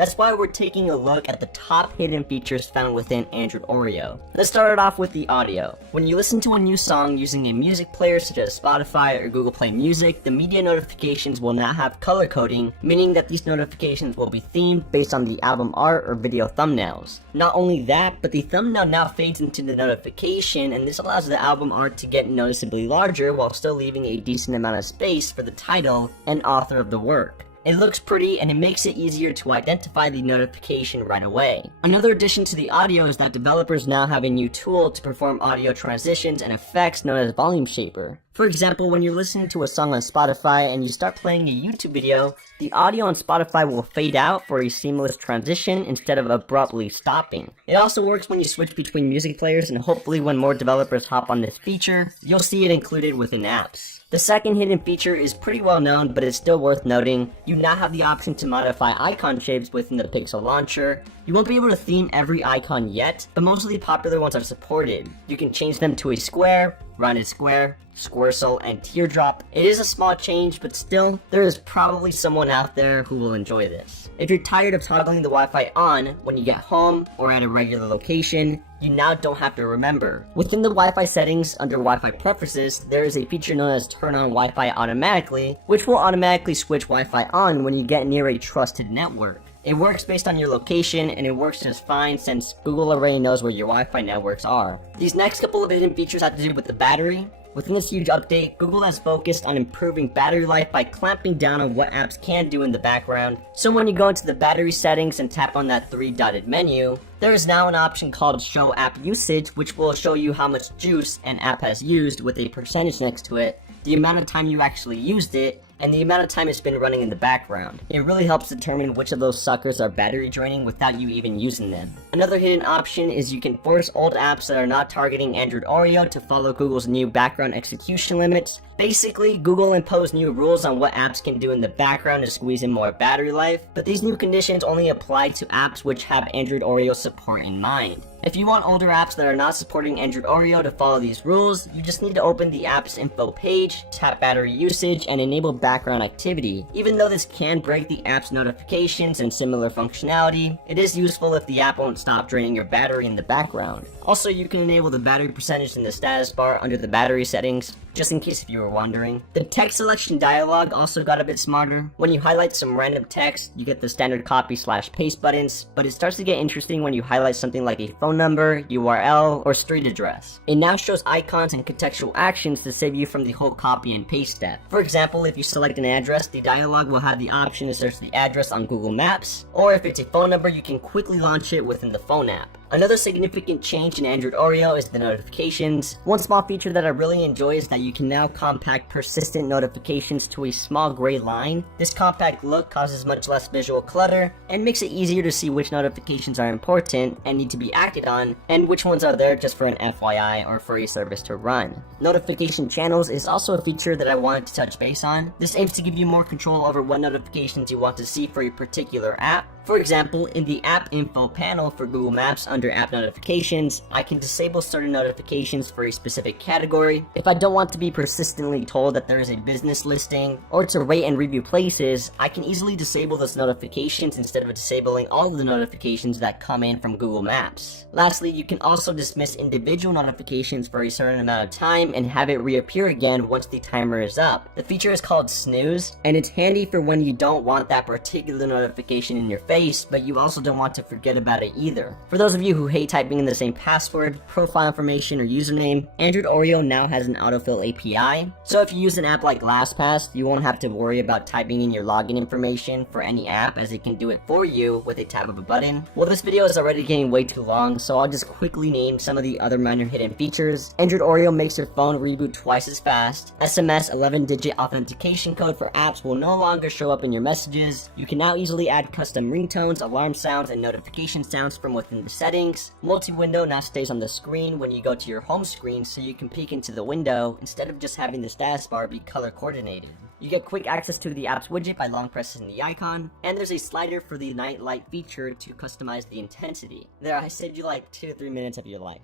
That's why we're taking a look at the top hidden features found within Android Oreo. Let's start it off with the audio. When you listen to a new song using a music player such as Spotify or Google Play Music, the media notifications will now have color coding, meaning that these notifications will be themed based on the album art or video thumbnails. Not only that, but the thumbnail now fades into the notification, and this allows the album art to get noticeably larger while still leaving a decent amount of space for the title and author of the work. It looks pretty and it makes it easier to identify the notification right away. Another addition to the audio is that developers now have a new tool to perform audio transitions and effects known as Volume Shaper. For example, when you're listening to a song on Spotify and you start playing a YouTube video, the audio on Spotify will fade out for a seamless transition instead of abruptly stopping. It also works when you switch between music players, and hopefully when more developers hop on this feature, you'll see it included within apps. The second hidden feature is pretty well known, but it's still worth noting. You now have the option to modify icon shapes within the Pixel launcher. You won't be able to theme every icon yet, but most of the popular ones are supported. You can change them to a square, rounded square, squircle, and teardrop. It is a small change, but still, there is probably someone out there who will enjoy this. If you're tired of toggling the Wi-Fi on when you get home or at a regular location, you now don't have to remember. Within the Wi-Fi settings under Wi-Fi preferences, there is a feature known as Turn on Wi-Fi Automatically, which will automatically switch Wi-Fi on when you get near a trusted network. It works based on your location, and it works just fine since Google already knows where your Wi-Fi networks are. These next couple of hidden features have to do with the battery. Within this huge update, Google has focused on improving battery life by clamping down on what apps can do in the background. So when you go into the battery settings and tap on that three-dotted menu, there is now an option called Show App Usage, which will show you how much juice an app has used with a percentage next to it, the amount of time you actually used it, and the amount of time it's been running in the background. It really helps determine which of those suckers are battery draining without you even using them. Another hidden option is you can force old apps that are not targeting Android Oreo to follow Google's new background execution limits. Basically, Google imposed new rules on what apps can do in the background to squeeze in more battery life, but these new conditions only apply to apps which have Android Oreo support in mind. If you want older apps that are not supporting Android Oreo to follow these rules, you just need to open the app's info page, tap battery usage, and enable background activity. Even though this can break the app's notifications and similar functionality, it is useful if the app won't stop draining your battery in the background. Also, you can enable the battery percentage in the status bar under the battery settings, just in case if you were wondering. The text selection dialog also got a bit smarter. When you highlight some random text, you get the standard copy/paste buttons, but it starts to get interesting when you highlight something like a phone number, URL, or street address. It now shows icons and contextual actions to save you from the whole copy and paste step. For example, if you select an address, the dialog will have the option to search the address on Google Maps, or if it's a phone number, you can quickly launch it within the phone app. Another significant change in Android Oreo is the notifications. One small feature that I really enjoy is that you can now compact persistent notifications to a small gray line. This compact look causes much less visual clutter and makes it easier to see which notifications are important and need to be acted on, and which ones are there just for an FYI or for a service to run. Notification channels is also a feature that I wanted to touch base on. This aims to give you more control over what notifications you want to see for a particular app. For example, in the app info panel for Google Maps under app notifications, I can disable certain notifications for a specific category. If I don't want to be persistently told that there is a business listing or to rate and review places, I can easily disable those notifications instead of disabling all of the notifications that come in from Google Maps. Lastly, you can also dismiss individual notifications for a certain amount of time and have it reappear again once the timer is up. The feature is called Snooze, and it's handy for when you don't want that particular notification in your face, but you also don't want to forget about it either. For those of you who hate typing in the same password, profile information, or username, Android Oreo now has an autofill API, so if you use an app like LastPass, you won't have to worry about typing in your login information for any app, as it can do it for you with a tap of a button. Well, this video is already getting way too long, so I'll just quickly name some of the other minor hidden features. Android Oreo makes your phone reboot twice as fast. SMS 11-digit authentication code for apps will no longer show up in your messages. You can now easily add custom ringtones, alarm sounds, and notification sounds from within the settings. Multi-window now stays on the screen when you go to your home screen, so you can peek into the window instead of just having the status bar be color coordinated. You get quick access to the app's widget by long pressing the icon, and there's a slider for the night light feature to customize the intensity. There, I saved you like 2 to 3 minutes of your life.